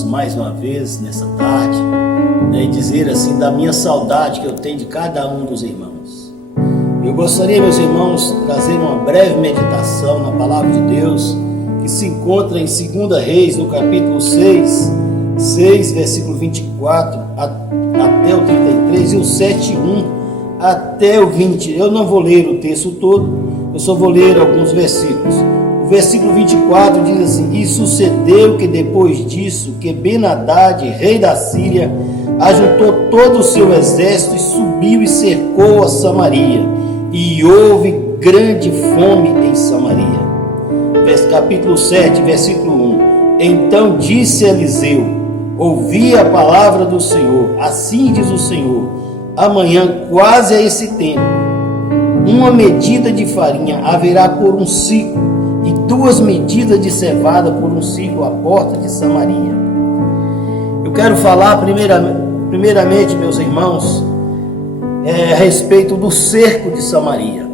irmãos mais uma vez nessa tarde, né, e dizer assim da minha saudade que eu tenho de cada um dos irmãos. Eu gostaria, meus irmãos, de trazer uma breve meditação na palavra de Deus que se encontra em 2 Reis, no capítulo 6, versículo 24 até o 33 e o 7:1 até o 20. Eu não vou ler o texto todo, eu só vou ler alguns versículos. O versículo 24 diz assim: E sucedeu que depois disso, que Ben-Hadad, rei da Síria, ajuntou todo o seu exército e subiu e cercou a Samaria, e houve grande fome em Samaria. Capítulo 7, versículo 1. Então disse Eliseu: ouvi a palavra do Senhor, assim diz o Senhor, amanhã, quase a esse tempo, uma medida de farinha haverá por um ciclo, e 2 medidas de cevada por um ciclo à porta de Samaria. Eu quero falar primeiramente, meus irmãos, a respeito do cerco de Samaria.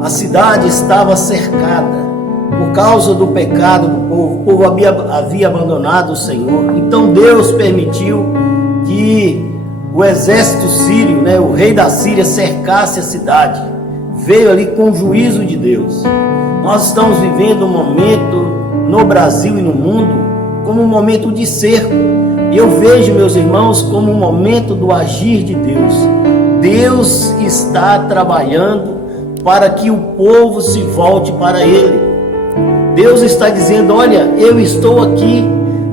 A cidade estava cercada por causa do pecado do povo. O povo havia abandonado o Senhor. Então Deus permitiu que o exército sírio, o rei da Síria, cercasse a cidade. Veio ali com o juízo de Deus. Nós estamos vivendo um momento no Brasil e no mundo como um momento de cerco. E eu vejo, meus irmãos, como um momento do agir de Deus. Deus está trabalhando para que o povo se volte para Ele. Deus está dizendo: olha, eu estou aqui.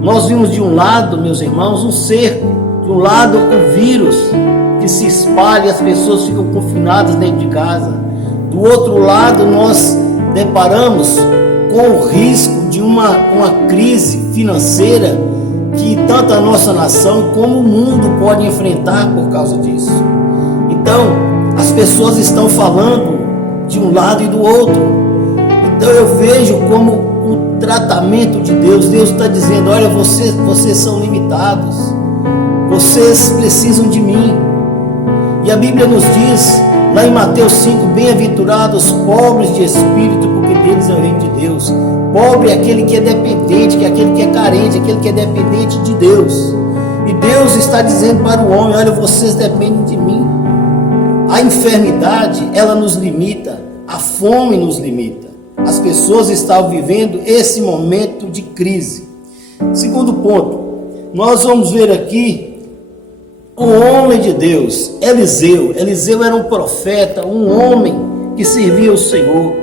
Nós vimos de um lado, meus irmãos, um cerco. De um lado, o vírus que se espalha, as pessoas ficam confinadas dentro de casa. Do outro lado, nós deparamos com o risco de uma crise financeira que tanto a nossa nação como o mundo pode enfrentar por causa disso. Então, as pessoas estão falando de um lado e do outro. Então eu vejo como o tratamento de Deus. Deus está dizendo: olha, vocês são limitados, vocês precisam de mim. E a Bíblia nos diz, lá em Mateus 5, bem-aventurados pobres de espírito, porque deles é o reino de Deus. Pobre é aquele que é dependente, que é aquele que é carente, aquele que é dependente de Deus. E Deus está dizendo para o homem: olha, vocês dependem de mim. A enfermidade, ela nos limita, a fome nos limita. As pessoas estavam vivendo esse momento de crise. Segundo ponto, nós vamos ver aqui um homem de Deus, Eliseu. Eliseu era um profeta, um homem que servia o Senhor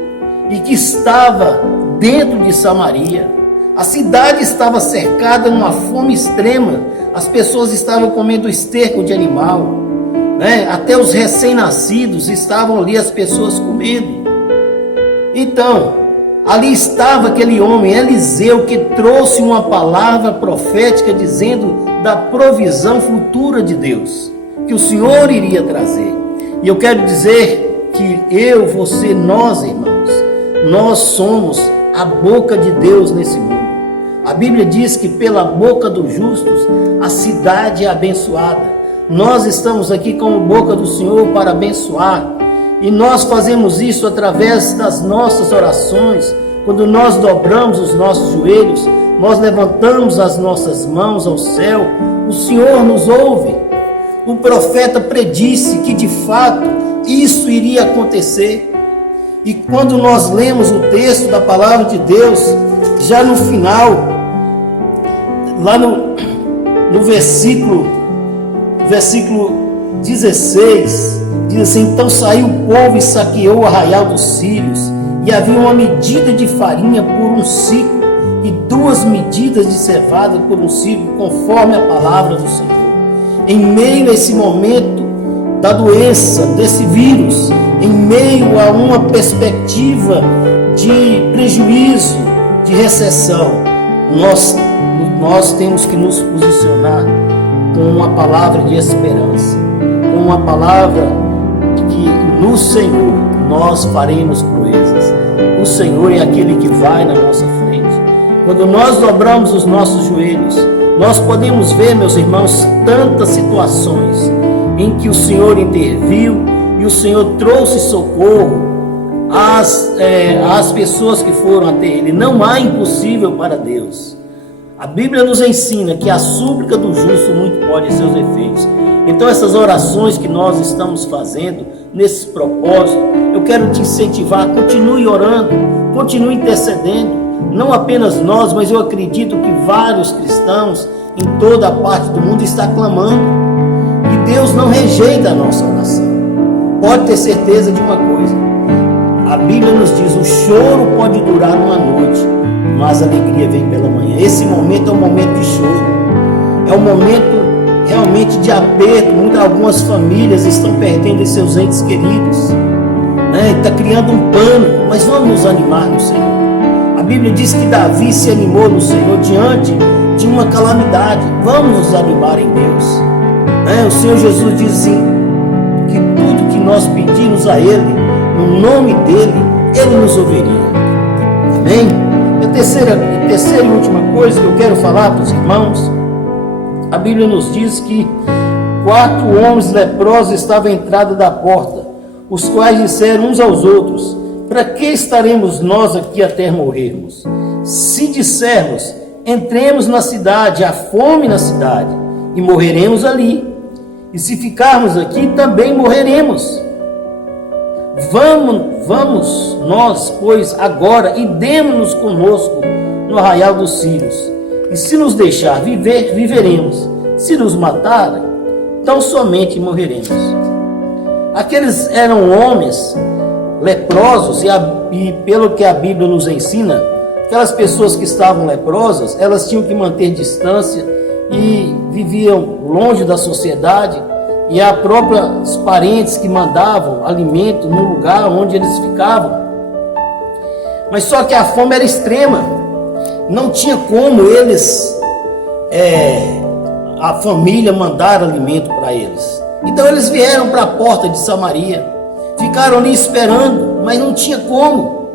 e que estava dentro de Samaria. A cidade estava cercada numa fome extrema. As pessoas estavam comendo esterco de animal, até os recém-nascidos estavam ali, as pessoas comendo. Então, ali estava aquele homem, Eliseu, que trouxe uma palavra profética dizendo da provisão futura de Deus, que o Senhor iria trazer. E eu quero dizer que eu, você, nós, irmãos, nós somos a boca de Deus nesse mundo. A Bíblia diz que pela boca dos justos a cidade é abençoada. Nós estamos aqui como boca do Senhor para abençoar. E nós fazemos isso através das nossas orações. Quando nós dobramos os nossos joelhos, nós levantamos as nossas mãos ao céu, o Senhor nos ouve. O profeta predisse que de fato isso iria acontecer. E quando nós lemos o texto da palavra de Deus, já no final, lá no versículo 16, diz assim: então saiu o povo e saqueou o arraial dos sírios, e havia uma medida de farinha por um ciclo, e 2 medidas de cevada por um ciclo, conforme a palavra do Senhor. Em meio a esse momento da doença, desse vírus, em meio a uma perspectiva de prejuízo, de recessão, nós temos que nos posicionar com uma palavra de esperança, com uma palavra que no Senhor nós faremos proezas. O Senhor é aquele que vai na nossa frente. Quando nós dobramos os nossos joelhos, nós podemos ver, meus irmãos, tantas situações em que o Senhor interviu e o Senhor trouxe socorro às pessoas que foram até Ele. Não há impossível para Deus. A Bíblia nos ensina que a súplica do justo muito pode seus efeitos. Então essas orações que nós estamos fazendo, nesse propósito, eu quero te incentivar, continue orando, continue intercedendo, não apenas nós, mas eu acredito que vários cristãos em toda a parte do mundo estão clamando, e Deus não rejeita a nossa oração. Pode ter certeza de uma coisa, a Bíblia nos diz, o choro pode durar uma noite, mas a alegria vem pela manhã. Esse momento é um momento de choro, é um momento realmente de aperto. Algumas famílias estão perdendo seus entes queridos, né? Está criando um pânico, mas vamos nos animar no Senhor. A Bíblia diz que Davi se animou no Senhor diante de uma calamidade. Vamos nos animar em Deus, né? O Senhor Jesus diz assim, que tudo que nós pedimos a Ele, no nome dEle, Ele nos ouviria. Amém? A terceira e última coisa que eu quero falar para os irmãos, a Bíblia nos diz que 4 homens leprosos estavam à entrada da porta, os quais disseram uns aos outros, para que estaremos nós aqui até morrermos? Se dissermos, entremos na cidade, há fome na cidade, e morreremos ali. E se ficarmos aqui, também morreremos. Vamos nós, pois, agora, e demos-nos conosco no arraial dos Sírios. E se nos deixar viver, viveremos. Se nos matarem, tão somente morreremos. Aqueles eram homens leprosos, e pelo que a Bíblia nos ensina, aquelas pessoas que estavam leprosas, elas tinham que manter distância e viviam longe da sociedade, e a próprios parentes que mandavam alimento no lugar onde eles ficavam. Mas só que a fome era extrema, não tinha como eles, a família mandar alimento para eles. Então eles vieram para a porta de Samaria, ficaram ali esperando, mas não tinha como.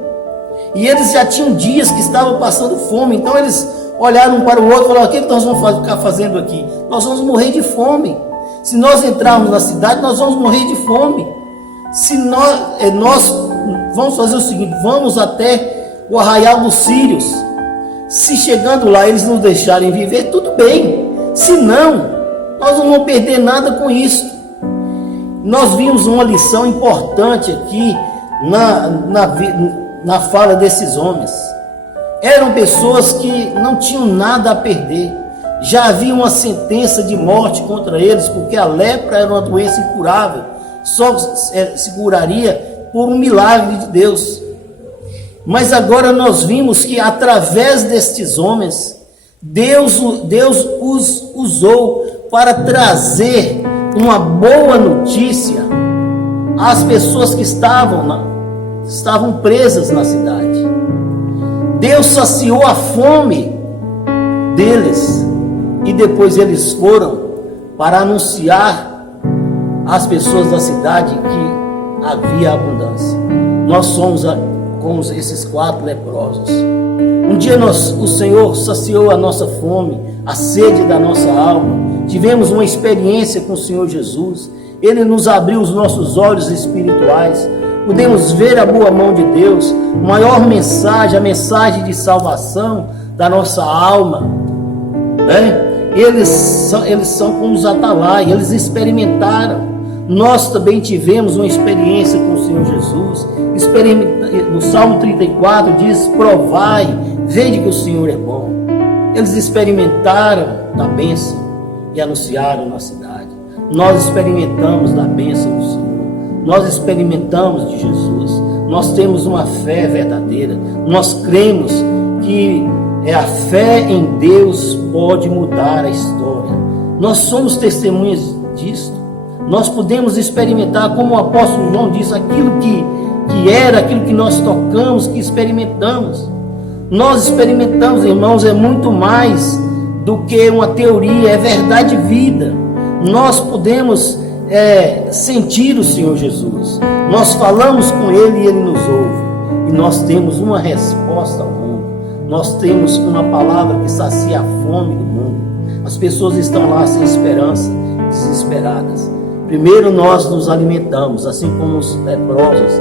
E eles já tinham dias que estavam passando fome, então eles olharam um para o outro e falaram, o que nós vamos ficar fazendo aqui? Nós vamos morrer de fome. Se nós entrarmos na cidade, nós vamos morrer de fome. Se nós vamos fazer o seguinte, vamos até o arraial dos Sírios. Se chegando lá eles nos deixarem viver, tudo bem. Se não, nós não vamos perder nada com isso. Nós vimos uma lição importante aqui na fala desses homens. Eram pessoas que não tinham nada a perder. Já havia uma sentença de morte contra eles, porque a lepra era uma doença incurável, só se curaria por um milagre de Deus. Mas agora nós vimos que através destes homens, Deus os usou para trazer uma boa notícia às pessoas que estavam presas na cidade. Deus saciou a fome deles. E depois eles foram para anunciar às pessoas da cidade que havia abundância. Nós somos como esses 4 leprosos. Um dia o Senhor saciou a nossa fome, a sede da nossa alma. Tivemos uma experiência com o Senhor Jesus. Ele nos abriu os nossos olhos espirituais. Pudemos ver a boa mão de Deus. A maior mensagem, a mensagem de salvação da nossa alma, né? Eles são como os Atalai, eles experimentaram. Nós também tivemos uma experiência com o Senhor Jesus. No Salmo 34 diz, provai, vede que o Senhor é bom. Eles experimentaram da bênção e anunciaram na cidade. Nós experimentamos da bênção do Senhor. Nós experimentamos de Jesus. Nós temos uma fé verdadeira. Nós cremos que a fé em Deus pode mudar a história. Nós somos testemunhas disto. Nós podemos experimentar, como o apóstolo João diz, aquilo que era, aquilo que nós tocamos, que experimentamos. Nós experimentamos, irmãos, é muito mais do que uma teoria, é verdade e vida. Nós podemos sentir o Senhor Jesus. Nós falamos com Ele e Ele nos ouve. E nós temos uma resposta ao mundo. Nós temos uma palavra que sacia a fome do mundo. As pessoas estão lá sem esperança, desesperadas. Primeiro nós nos alimentamos, assim como os leprosos.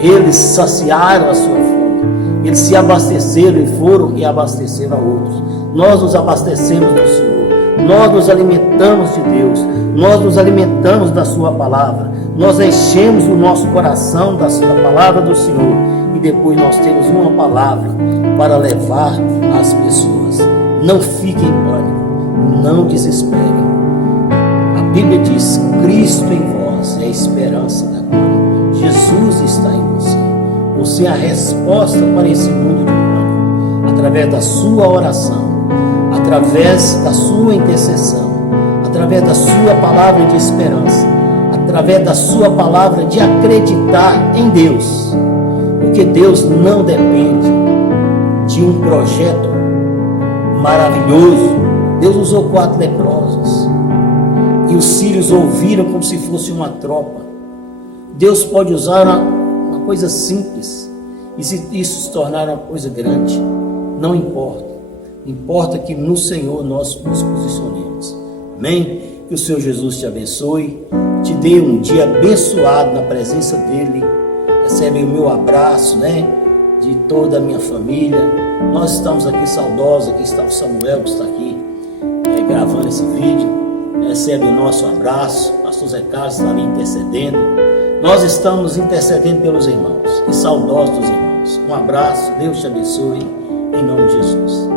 Eles saciaram a sua fome. Eles se abasteceram e foram e abasteceram a outros. Nós nos abastecemos do Senhor, nós nos alimentamos de Deus, nós nos alimentamos da sua palavra, nós enchemos o nosso coração da palavra do Senhor, e depois nós temos uma palavra para levar às pessoas. Não fiquem em pânico, não desesperem. A Bíblia diz: Cristo em vós é a esperança da glória. Jesus está em você. Você é a resposta para esse mundo de pânico, através da sua oração, através da sua intercessão, através da sua palavra de esperança, através da sua palavra de acreditar em Deus, porque Deus não depende de um projeto maravilhoso. Deus usou 4 leprosos e os sírios ouviram como se fosse uma tropa. Deus pode usar uma coisa simples e se isso se tornar uma coisa grande, não importa. Importa que no Senhor nós nos posicionemos. Amém? Que o Senhor Jesus te abençoe, te dê um dia abençoado na presença dEle. Recebe o meu abraço, de toda a minha família. Nós estamos aqui saudosos, aqui está o Samuel que está aqui gravando esse vídeo. Recebe o nosso abraço. Pastor Zé Carlos está ali intercedendo. Nós estamos intercedendo pelos irmãos e saudosos dos irmãos. Um abraço, Deus te abençoe, em nome de Jesus.